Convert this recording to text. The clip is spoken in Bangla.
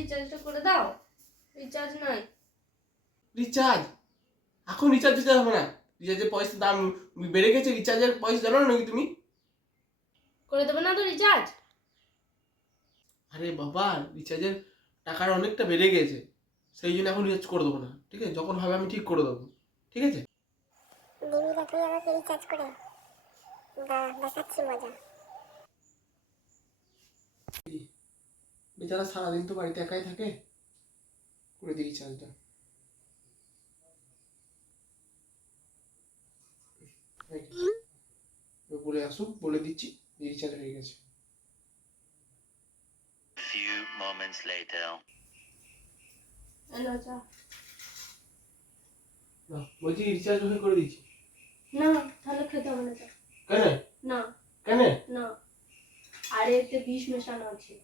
রিচার্জটা করে দাও। রিচার্জ নাই। রিচার্জ? এখন রিচার্জ দিতে হবে না, রিচার্জের পয়সা দাম বেড়ে গেছে, রিচার্জের পয়সা জানো না নাকি তুমি? করে দেবে না তো রিচার্জ? আরে বাবা, রিচার্জের টাকাটা অনেকটা বেড়ে গেছে, সেই জন্য এখন রিচার্জ করে দেবো না, ঠিক আছে? যখন হবে আমি ঠিক করে দেবো, ঠিক আছে? দিবি না তুই আমাকে রিচার্জ করে? দেখাচ্ছি মজা। বেচারা সারাদিন তো বাড়িতে একাই থাকে, করে দিই রিচার্জটা। বলে আসুক, বলে দিচ্ছি রিচার্জ হয়ে গেছে। Few moments later. এলো চা। না, বলছি রিচার্জ হয়ে করে দিচ্ছি। না, তাহলে খেতে হবে না চা। কেন? না কেন? না, আরে এতে বিষ মেশানো আছে।